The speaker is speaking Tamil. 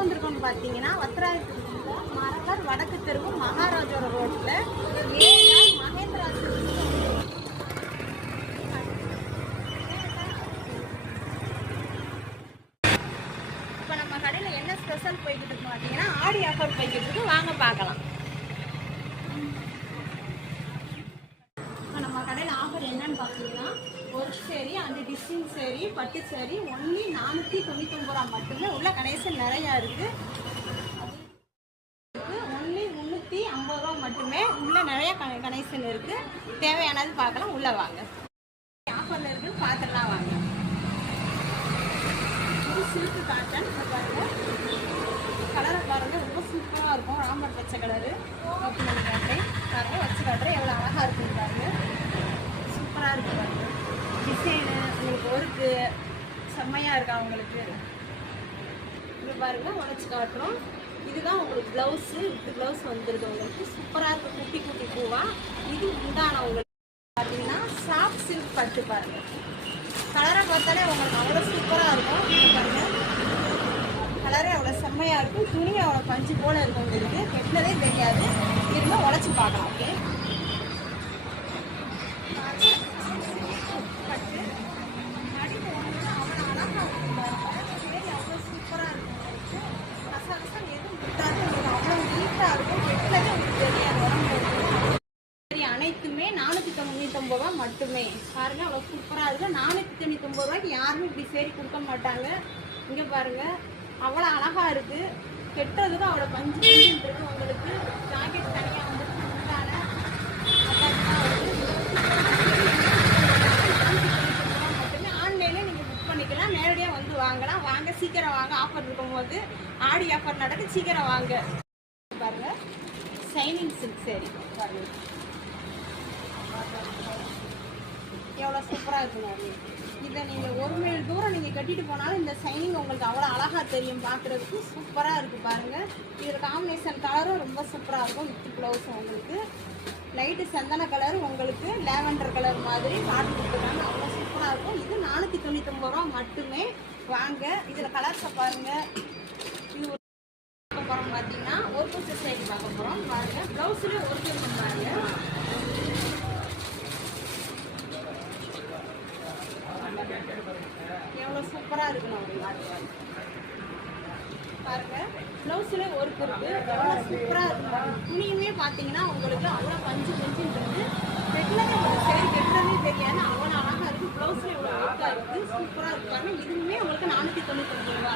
வந்திருக்கோம்னு பார்த்தீங்கன்னா வத்திராயத்தூர்ல மரக்கார் வடக்கு தெருவு மகாராஜோட ரோட்ல ஏஆர் மகேந்திரா இப்போ நம்ம கடையில் என்ன ஸ்பெஷல் போய்கிட்டு இருக்கு பார்த்தீங்கன்னா ஆடி ஆஃபர் போய்கிட்டு இருக்கு, வாங்க பார்க்கலாம். இப்போ நம்ம கடையில் ஆஃபர் என்னன்னு பார்த்தீங்கன்னா ஒர்க் சேரீ அண்ட் டிஸ்டிங் சேரீ பட்டு சேரீ ஒன்லி 499 ரூபா மட்டுமே. உள்ள கணேசன் நிறையா இருக்குது. ஒன்லி 350 ரூபா மட்டுமே. உள்ள நிறைய கணேசன் இருக்குது. தேவையானது பார்க்கலாம், உள்ள வாங்க. ஆஃபரில் இருக்குது, பார்த்துடலாம் வாங்க. இது சில்க் காட்டன் பாருங்க, கலரை பாருங்கள், ரொம்ப சூப்பராக இருக்கும். ராமர் பச்சை கலரு ஓப்பன் காட்டுறேன் பாருங்கள், வச்சு காட்டுறேன் எவ்வளோ அழகாக இருக்குன்னு பாருங்கள். சூப்பராக இருக்குது பாருங்கள். டிசைனு உங்களுக்கு ஒர்க்கு செம்மையாக இருக்கா உங்களுக்கு. இது பாருங்கள், உடச்சி காட்டுறோம். இதுதான் உங்களுக்கு ப்ளவுஸு. வித் ப்ளவுஸ் வந்துருக்கு உங்களுக்கு. சூப்பராக இருக்குது, குட்டி குட்டி பூவாக. இது உண்டான உங்களுக்கு பார்த்தீங்கன்னா சாஃப்ட் சில்க் பட்டு பாருங்கள். கலரை பார்த்தாலே உங்களுக்கு அவ்வளோ சூப்பராக இருக்கும். இது பாருங்கள், கலரே அவ்வளோ செம்மையாக இருக்கும். துணி அவ்வளோ பஞ்சு போல் இருக்கும் உங்களுக்கு. கெட்டினதே தெரியாது. இருந்தால் உடச்சி பார்க்கலாம். ஓகே, அனைத்துமே 499 ரூபா மட்டுமே. பாருங்க, அவ்வளோ சூப்பராக இருக்குது. 499 ரூபாய்க்கு யாருமே இப்படி சேரி கொடுக்க மாட்டாங்க. இங்கே பாருங்க, அவ்வளோ அழகாக இருக்குது. கெட்டதுக்கு அவ்வளோ பஞ்சு இருக்கு உங்களுக்கு. ஜாக்கெட் தனியாக வந்து மட்டுமே. ஆன்லைன்லேயே நீங்கள் புக் பண்ணிக்கலாம், நேரடியாக வந்து வாங்கலாம். வாங்க, சீக்கிரம் வாங்க. ஆஃபர் இருக்கும்போது ஆடி ஆஃபர் நடக்கு, சீக்கிரம் வாங்க. பாருங்க, ஷைனிங் சில்க் சேரீ பாருங்க, எவ்வளோ சூப்பராக இருக்குங்க. இதை நீங்கள் 1 மைல் தூரம் நீங்கள் கட்டிட்டு போனாலும் இந்த ஷைனிங் உங்களுக்கு அவ்வளோ அழகாக தெரியும். பார்க்குறதுக்கு சூப்பராக இருக்குது பாருங்கள். இதில் காம்பினேஷன் கலரும் ரொம்ப சூப்பராக இருக்கும். வித் ப்ளவுஸும் உங்களுக்கு லைட்டு சந்தன கலர், உங்களுக்கு லேவண்டர் கலர் மாதிரி காட்டு கொடுத்துருக்காங்க. அவ்வளோ சூப்பராக இருக்கும். இது 499 ரூபா மட்டுமே. வாங்க, இதில் கலர்ஸை பாருங்கள். இது பார்க்க போகிறோம் பார்த்தீங்கன்னா ஒரு பீஸ் சைடு பார்க்க போகிறோம். பாருங்கள், ப்ளவுஸில் ஒரு பீஸ் பாருங்கள். எவ்வளோ சூப்பராக இருக்குன்னு உங்களுக்கு பாருங்க. ப்ளவுஸில் ஒர்க் இருக்குது, எவ்வளோ சூப்பராக இருக்கும். துணியுமே பார்த்தீங்கன்னா உங்களுக்கு அவ்வளோ பஞ்சு பஞ்சுன்றது ரெகுலராக உங்களுக்கு சரி கெட்டுறதே தெரியாது. அவ்வளோ அழகாக இருக்குது. ப்ளவுஸில் எவ்வளோ ஒர்க்காக இருக்குது, சூப்பராக இருக்காங்க. இதுவுமே உங்களுக்கு 499 ரூபா.